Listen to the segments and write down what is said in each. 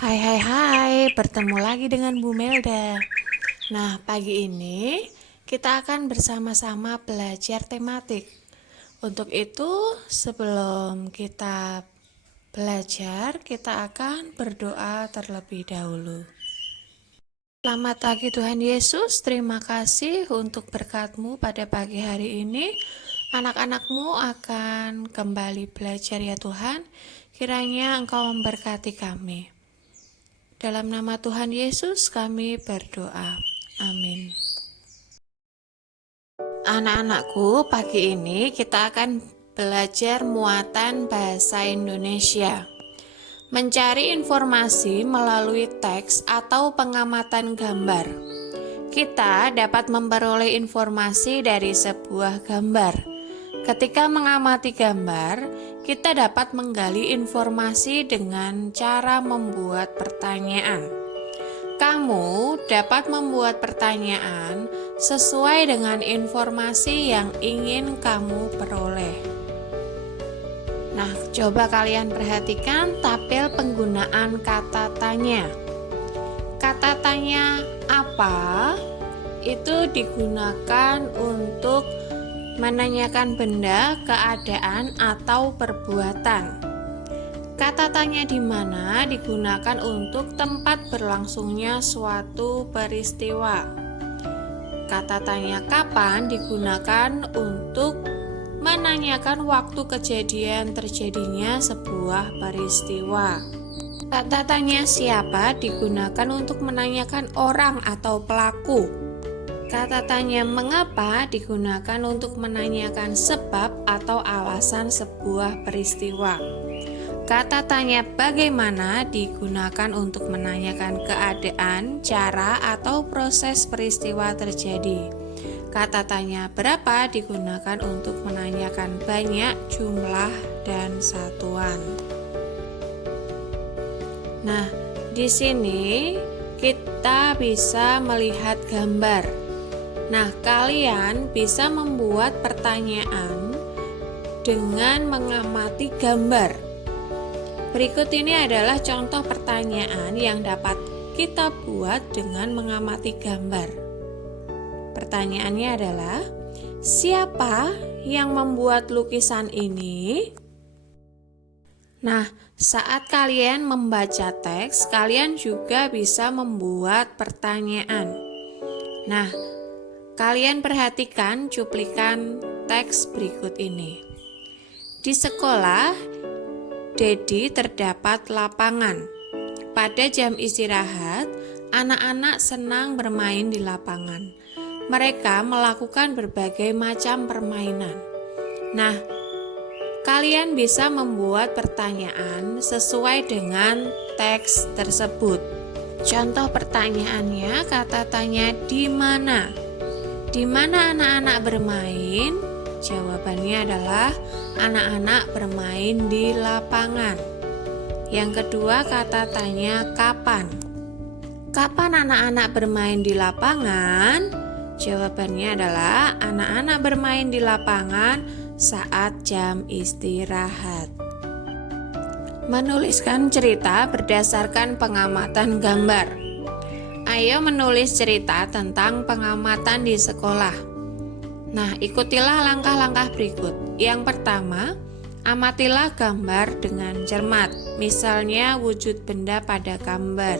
Hai hai hai, bertemu lagi dengan Bu Melda. Nah, pagi ini kita akan bersama-sama belajar tematik. Untuk itu, sebelum kita belajar, kita akan berdoa terlebih dahulu. Selamat pagi Tuhan Yesus, terima kasih untuk berkat-Mu pada pagi hari ini. Anak-anak-Mu akan kembali belajar ya Tuhan, kiranya Engkau memberkati kami. Dalam nama Tuhan Yesus kami berdoa. Amin. Anak-anakku, pagi ini kita akan belajar muatan bahasa Indonesia. Mencari informasi melalui teks atau pengamatan gambar. Kita dapat memperoleh informasi dari sebuah gambar. Ketika mengamati gambar, kita dapat menggali informasi dengan cara membuat pertanyaan. Kamu dapat membuat pertanyaan sesuai dengan informasi yang ingin kamu peroleh. Nah, coba kalian perhatikan tabel penggunaan kata tanya. Kata tanya apa itu digunakan untuk menanyakan benda, keadaan, atau perbuatan. Kata tanya di mana digunakan untuk tempat berlangsungnya suatu peristiwa. Kata tanya kapan digunakan untuk menanyakan waktu kejadian terjadinya sebuah peristiwa. Kata tanya siapa digunakan untuk menanyakan orang atau pelaku. Kata tanya mengapa digunakan untuk menanyakan sebab atau alasan sebuah peristiwa. Kata tanya bagaimana digunakan untuk menanyakan keadaan, cara, atau proses peristiwa terjadi. Kata tanya berapa digunakan untuk menanyakan banyak, jumlah, dan satuan. Nah, di sini kita bisa melihat gambar. Nah, kalian bisa membuat pertanyaan dengan mengamati gambar. Berikut ini adalah contoh pertanyaan yang dapat kita buat dengan mengamati gambar. Pertanyaannya adalah, siapa yang membuat lukisan ini? Nah, saat kalian membaca teks, kalian juga bisa membuat pertanyaan. Nah, kalian perhatikan cuplikan teks berikut ini. Di sekolah, Dedi terdapat lapangan. Pada jam istirahat, anak-anak senang bermain di lapangan. Mereka melakukan berbagai macam permainan. Nah, kalian bisa membuat pertanyaan sesuai dengan teks tersebut. Contoh pertanyaannya, kata tanya di mana? Di mana anak-anak bermain? Jawabannya adalah anak-anak bermain di lapangan. Yang kedua, kata tanya kapan? Kapan anak-anak bermain di lapangan? Jawabannya adalah anak-anak bermain di lapangan saat jam istirahat. Menuliskan cerita berdasarkan pengamatan gambar. Ayo menulis cerita tentang pengamatan di sekolah. Nah, ikutilah langkah-langkah berikut. Yang pertama, amatilah gambar dengan cermat, misalnya wujud benda pada gambar.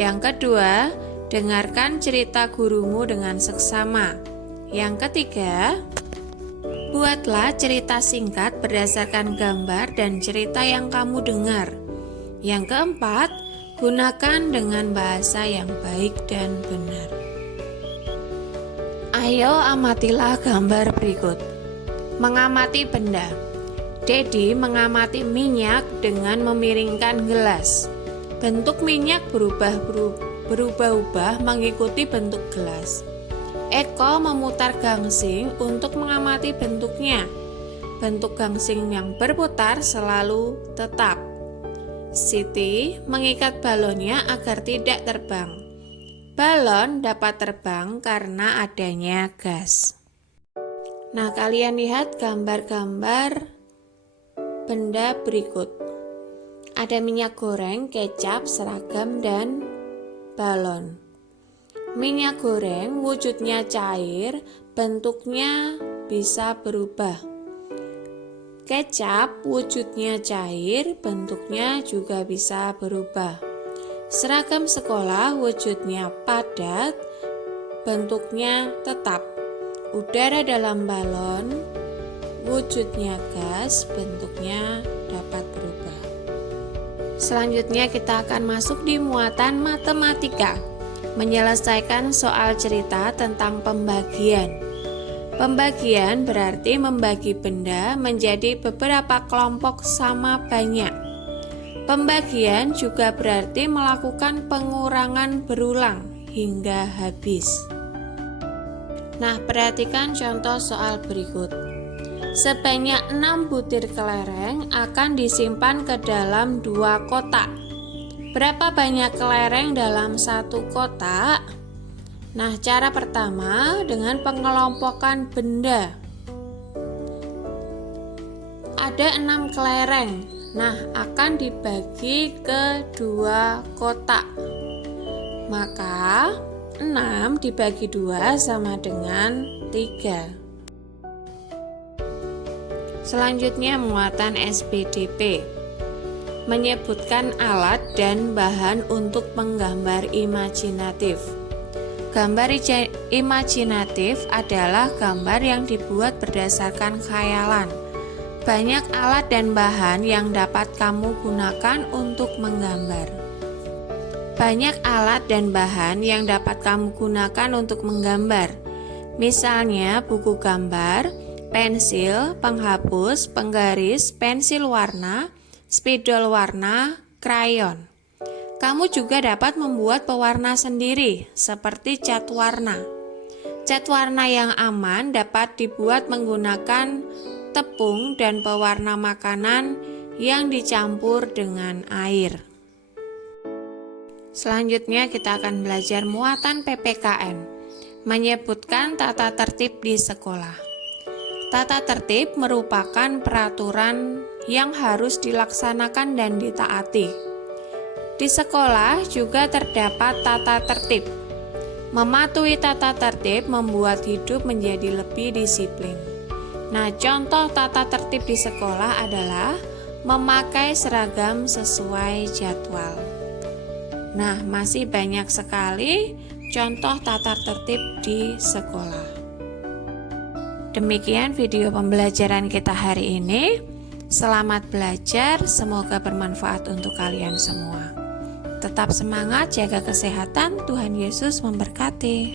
Yang kedua, dengarkan cerita gurumu dengan seksama. Yang ketiga, buatlah cerita singkat berdasarkan gambar dan cerita yang kamu dengar. Yang keempat, gunakan dengan bahasa yang baik dan benar. Ayo amatilah gambar berikut. Mengamati benda. Dedi mengamati minyak dengan memiringkan gelas. Bentuk minyak berubah-ubah mengikuti bentuk gelas. Eko memutar gangsing untuk mengamati bentuknya. Bentuk gangsing yang berputar selalu tetap. Siti mengikat balonnya agar tidak terbang. Balon dapat terbang karena adanya gas. Nah, kalian lihat gambar-gambar benda berikut. Ada minyak goreng, kecap, seragam, dan balon. Minyak goreng wujudnya cair, bentuknya bisa berubah. Kecap wujudnya cair, bentuknya juga bisa berubah. Seragam sekolah wujudnya padat, bentuknya tetap. Udara dalam balon wujudnya gas, bentuknya dapat berubah. Selanjutnya kita akan masuk di muatan matematika, menyelesaikan soal cerita tentang pembagian. Pembagian berarti membagi benda menjadi beberapa kelompok sama banyak. Pembagian juga berarti melakukan pengurangan berulang hingga habis. Nah, perhatikan contoh soal berikut. Sebanyak 6 butir kelereng akan disimpan ke dalam 2 kotak. Berapa banyak kelereng dalam 1 kotak? Nah, cara pertama dengan pengelompokan benda. Ada 6 kelereng. Nah, akan dibagi ke 2 kotak. Maka 6 dibagi 2 sama dengan 3. Selanjutnya muatan SPDP, menyebutkan alat dan bahan untuk menggambar imajinatif. Gambar imajinatif adalah gambar yang dibuat berdasarkan khayalan. Banyak alat dan bahan yang dapat kamu gunakan untuk menggambar. Banyak alat dan bahan yang dapat kamu gunakan untuk menggambar. Misalnya buku gambar, pensil, penghapus, penggaris, pensil warna, spidol warna, krayon. Kamu juga dapat membuat pewarna sendiri, seperti cat warna. Cat warna yang aman dapat dibuat menggunakan tepung dan pewarna makanan yang dicampur dengan air. Selanjutnya kita akan belajar muatan PPKN, menyebutkan tata tertib di sekolah. Tata tertib merupakan peraturan yang harus dilaksanakan dan ditaati. Di sekolah juga terdapat tata tertib. Mematuhi tata tertib membuat hidup menjadi lebih disiplin. Nah, contoh tata tertib di sekolah adalah memakai seragam sesuai jadwal. Nah, masih banyak sekali contoh tata tertib di sekolah. Demikian video pembelajaran kita hari ini. Selamat belajar, semoga bermanfaat untuk kalian semua. Tetap semangat, jaga kesehatan, Tuhan Yesus memberkati.